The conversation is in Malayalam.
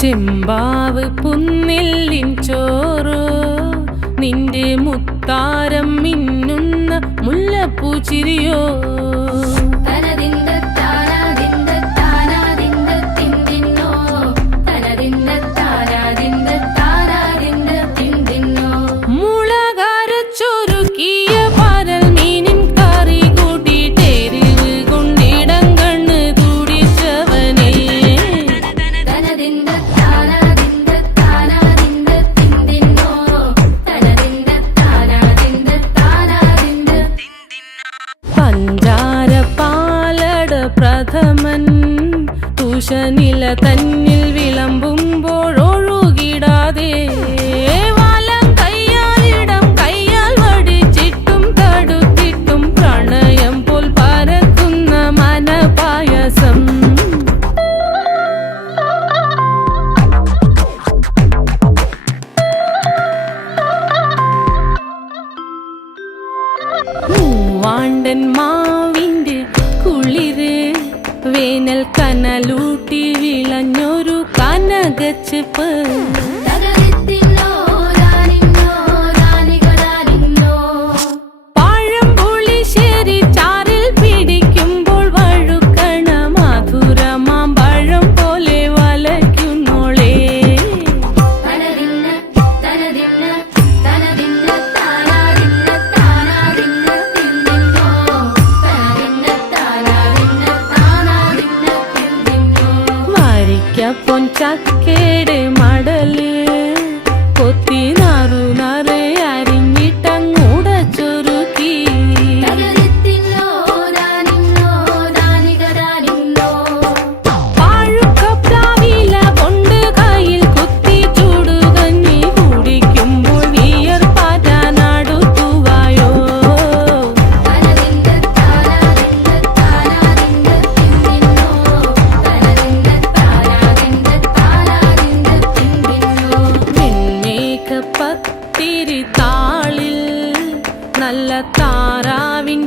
ചെമ്പാവ് പുന്നെല്ലിൻ ചോറ് നിന്റെ മുത്താരം മിന്നുന്ന മുല്ലപ്പൂച്ചിരിയോ പ്രഥമൻ തുഷനില തന്നിൽ വിളമ്പുമ്പോഴൊഴുകിടാതെ വലം കയ്യാലിടം കയ്യാൽ വടിച്ചിട്ടും തടുത്തിട്ടും പ്രണയം പോൽ പരക്കുന്ന മനപായസം മൂവാണ്ടൻ മാവിന്റെ കുളിര് വേനൽ കനലൂട്ടി വിളഞ്ഞൊരു കനകച്ചെപ്പ് പഴംപുളിശ്ശേരി ചാറിൽ പിടിക്കുമ്പോൾ വഴുക്കണ മധുരമാം പഴം പോലെ വലയ്ക്കുന്നോളേ പൊൻചക്കേടെ മടല് കൊത്തി നാറു നറേ അരിഞ്ഞിട്ടങ്ങൂട ചൊരുക്കി പാഴുക്കപ്ലാവില കൊണ്ട് കയ്യിൽ കുത്തി ചൂടുകഞ്ഞി കുടിക്കുമ്പോൾ വിയർപ്പാറ്റാനടുത്തുവായോ പത്തിരി താളിൽ നല്ല താറാവിൻ